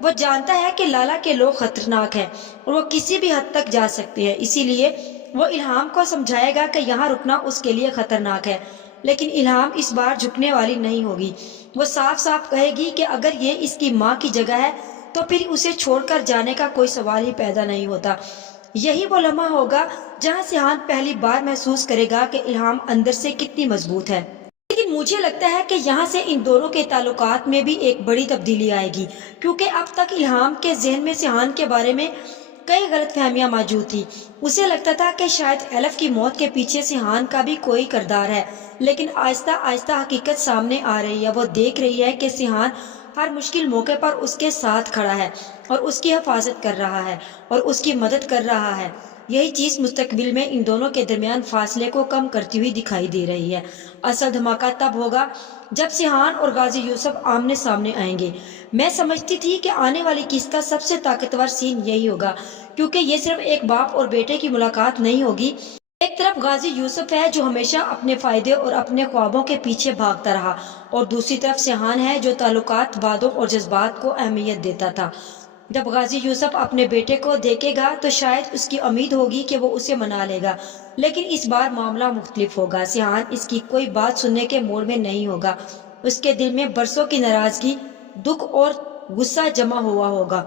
وہ جانتا ہے کہ لالا کے لوگ خطرناک ہیں اور وہ کسی بھی حد تک جا سکتے ہیں، اسی لیے وہ الہام کو سمجھائے گا کہ یہاں رکنا اس کے لیے خطرناک ہے۔ لیکن الہام اس بار جھکنے والی نہیں ہوگی۔ وہ صاف صاف کہے گی کہ اگر یہ اس کی ماں کی جگہ ہے تو پھر اسے چھوڑ کر جانے کا کوئی سوال ہی پیدا نہیں ہوتا۔ یہی وہ لمحہ ہوگا جہاں سیحان پہلی بار محسوس کرے گا کہ الہام اندر سے کتنی مضبوط ہے۔ لیکن مجھے لگتا ہے کہ یہاں سے ان دونوں کے تعلقات میں بھی ایک بڑی تبدیلی آئے گی، کیونکہ اب تک الہام کے ذہن میں سیحان کے بارے میں کئی غلط فہمیاں موجود تھی۔ اسے لگتا تھا کہ شاید ایلف کی موت کے پیچھے سیحان کا بھی کوئی کردار ہے، لیکن آہستہ آہستہ حقیقت سامنے آ رہی ہے۔ وہ دیکھ رہی ہے کہ سیحان ہر مشکل موقع پر اس کے ساتھ کھڑا ہے اور اس کی حفاظت کر رہا ہے اور اس کی مدد کر رہا ہے۔ یہی چیز مستقبل میں ان دونوں کے درمیان فاصلے کو کم کرتی ہوئی دکھائی دے رہی ہے۔ اصل دھماکہ تب ہوگا جب سیحان اور غازی یوسف آمنے سامنے آئیں گے۔ میں سمجھتی تھی کہ آنے والی قسط کا سب سے طاقتور سین یہی ہوگا، کیونکہ یہ صرف ایک باپ اور بیٹے کی ملاقات نہیں ہوگی۔ ایک طرف غازی یوسف ہے جو ہمیشہ اپنے فائدے اور اپنے خوابوں کے پیچھے بھاگتا رہا، اور دوسری طرف سیحان ہے جو تعلقات، وعدوں اور جذبات کو اہمیت دیتا تھا۔ جب غازی یوسف اپنے بیٹے کو دیکھے گا تو شاید اس کی امید ہوگی کہ وہ اسے منا لے گا، لیکن اس بار معاملہ مختلف ہوگا۔ سیحان اس کی کوئی بات سننے کے موڈ میں نہیں ہوگا۔ اس کے دل میں برسوں کی ناراضگی، دکھ اور غصہ جمع ہوا ہوگا۔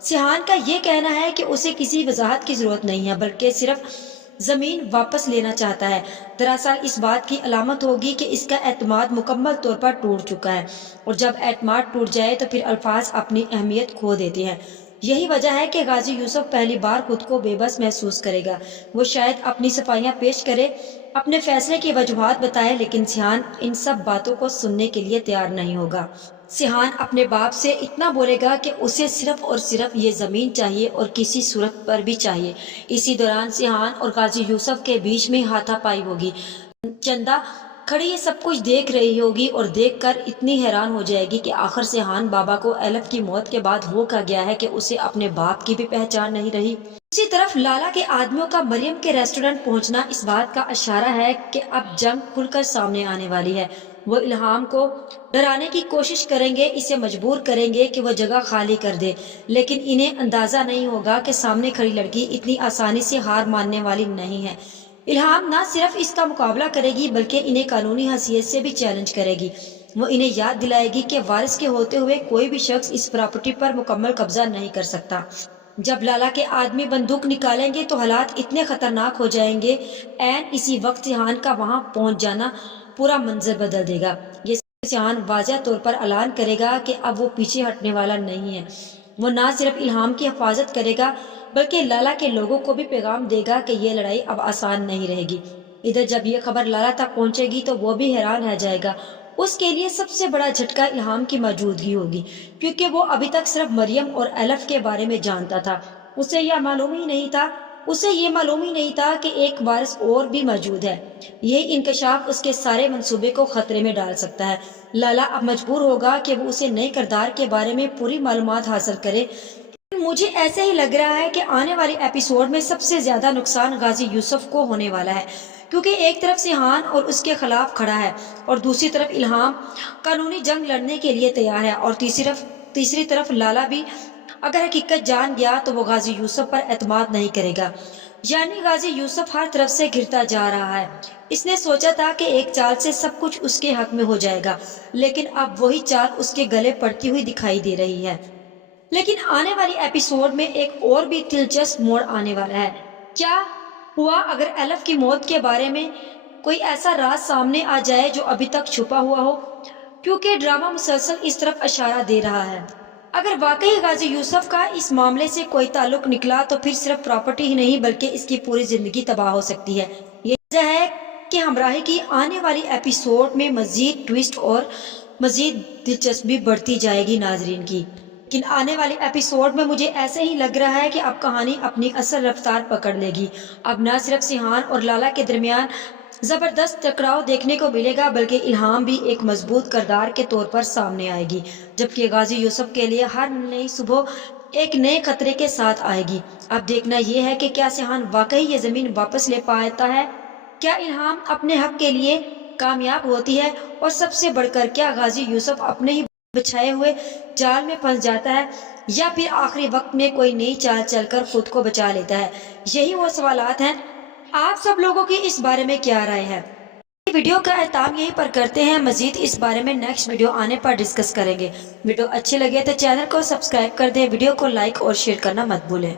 سیحان کا یہ کہنا ہے کہ اسے کسی وضاحت کی ضرورت نہیں ہے، بلکہ صرف زمین واپس لینا چاہتا ہے۔ دراصل اس بات کی علامت ہوگی کہ اس کا اعتماد مکمل طور پر ٹوٹ چکا ہے، اور جب اعتماد ٹوٹ جائے تو پھر الفاظ اپنی اہمیت کھو دیتے ہیں۔ یہی وجہ ہے کہ غازی یوسف پہلی بار خود کو بے بس محسوس کرے گا۔ وہ شاید اپنی صفائیاں پیش کرے، اپنے فیصلے کی وجوہات بتائے، لیکن سیحان ان سب باتوں کو سننے کے لیے تیار نہیں ہوگا۔ سیحان اپنے باپ سے اتنا بولے گا کہ اسے صرف اور صرف یہ زمین چاہیے اور کسی صورت پر بھی چاہیے۔ اسی دوران سیحان اور غازی یوسف کے بیچ میں ہاتھا پائی ہوگی۔ چندہ کھڑی یہ سب کچھ دیکھ رہی ہوگی اور دیکھ کر اتنی حیران ہو جائے گی کہ آخر سیحان بابا کو ایلف کی موت کے بعد ہو کیا گیا ہے کہ اسے اپنے باپ کی بھی پہچان نہیں رہی۔ اسی طرف لالا کے آدمیوں کا مریم کے ریسٹورنٹ پہنچنا اس بات کا اشارہ ہے کہ اب جنگ کھل کر سامنے آنے والی ہے۔ وہ الہام کو ڈرانے کی کوشش کریں گے، اسے مجبور کریں گے کہ وہ جگہ خالی کر دے، لیکن انہیں اندازہ نہیں ہوگا کہ سامنے کھڑی لڑکی اتنی آسانی سے ہار ماننے والی نہیں ہے۔ الہام نہ صرف اس کا مقابلہ کرے گی بلکہ انہیں قانونی حیثیت سے بھی چیلنج کرے گی۔ وہ انہیں یاد دلائے گی کہ وارث کے ہوتے ہوئے کوئی بھی شخص اس پراپرٹی پر مکمل قبضہ نہیں کر سکتا۔ جب لالا کے آدمی بندوق نکالیں گے تو حالات اتنے خطرناک ہو جائیں گے۔ عین اسی وقت سیحان کا وہاں پہنچ جانا پورا منظر بدل دے گا۔ یہ سیحان واضح طور پر اعلان کرے گا کہ اب وہ پیچھے ہٹنے والا نہیں ہے۔ وہ نہ صرف الہام کی حفاظت کرے گا بلکہ لالا کے لوگوں کو بھی پیغام دے گا کہ یہ لڑائی اب آسان نہیں رہے گی۔ ادھر جب یہ خبر لالا تک پہنچے گی تو وہ بھی حیران رہ جائے گا۔ اس کے لیے سب سے بڑا جھٹکا الہام کی موجودگی ہوگی، کیونکہ وہ ابھی تک صرف مریم اور ایلف کے بارے میں جانتا تھا۔ اسے یہ معلوم ہی نہیں تھا کہ ایک وارث اور بھی موجود ہے۔ یہی انکشاف اس کے سارے منصوبے کو خطرے میں ڈال سکتا ہے۔ لالا اب مجبور ہوگا کہ وہ اسے نئے کردار کے بارے میں پوری معلومات حاصل کرے۔ مجھے ایسے ہی لگ رہا ہے کہ آنے والے ایپیسوڈ میں سب سے زیادہ نقصان غازی یوسف کو ہونے والا ہے، کیونکہ ایک طرف سیحان اور اس کے خلاف کھڑا ہے اور دوسری طرف الہام قانونی جنگ لڑنے کے لیے تیار ہے، اور تیسری طرف لالا بھی اگر حقیقت جان گیا تو وہ غازی یوسف پر اعتماد نہیں کرے گا۔ یعنی غازی یوسف ہر طرف سے گرتا جا رہا ہے۔ اس نے سوچا تھا کہ ایک چال سے سب کچھ اس کے حق میں ہو جائے گا، لیکن اب وہی چال اس کے گلے پڑتی ہوئی دکھائی دے رہی ہے۔ لیکن آنے والی ایپیسوڈ میں ایک اور بھی دلچسپ موڑ آنے والا ہے۔ کیا ہوا اگر ایلف کی موت کے بارے میں کوئی ایسا راز سامنے آ جائے جو ابھی تک چھپا ہوا ہو، کیونکہ ڈرامہ مسلسل اس طرف اشارہ دے رہا ہے۔ اگر واقعی غازی یوسف کا اس معاملے سے کوئی تعلق نکلا تو پھر صرف پراپرٹی ہی نہیں بلکہ اس کی پوری زندگی تباہ ہو سکتی ہے۔ یہ وجہ ہے کہ ہمراہی کی آنے والی ایپیسوڈ میں مزید ٹویسٹ اور مزید دلچسپی بڑھتی جائے گی ناظرین کی۔ لیکن آنے والے ایپیسوڈ میں مجھے ایسے ہی لگ رہا ہے کہ اب کہانی اپنی اصل رفتار پکڑ لے گی۔ اب نہ صرف سیحان اور لالا کے درمیان زبردست ٹکراؤ دیکھنے کو ملے گا بلکہ الہام بھی ایک مضبوط کردار کے طور پر سامنے آئے گی، جبکہ غازی یوسف کے لیے ہر نئی صبح ایک نئے خطرے کے ساتھ آئے گی۔ اب دیکھنا یہ ہے کہ کیا سیحان واقعی یہ زمین واپس لے پاتا ہے، کیا الہام اپنے حق کے لیے کامیاب ہوتی ہے، اور سب سے بڑھ کر کیا غازی یوسف اپنے ہی بچھائے ہوئے جال میں پھنس جاتا ہے۔ یا پھر آخری وقت میں کوئی نئی چال چل کر خود کو بچا لیتا ہے؟ یہی وہ سوالات ہیں۔ آپ سب لوگوں کی اس بارے میں کیا رائے ہے؟ ویڈیو کا اختتام یہیں پر کرتے ہیں، مزید اس بارے میں نیکسٹ ویڈیو آنے پر ڈسکس کریں گے۔ ویڈیو اچھی لگے تو چینل کو سبسکرائب کر دیں، ویڈیو کو لائک اور شیئر کرنا مت بھولیں۔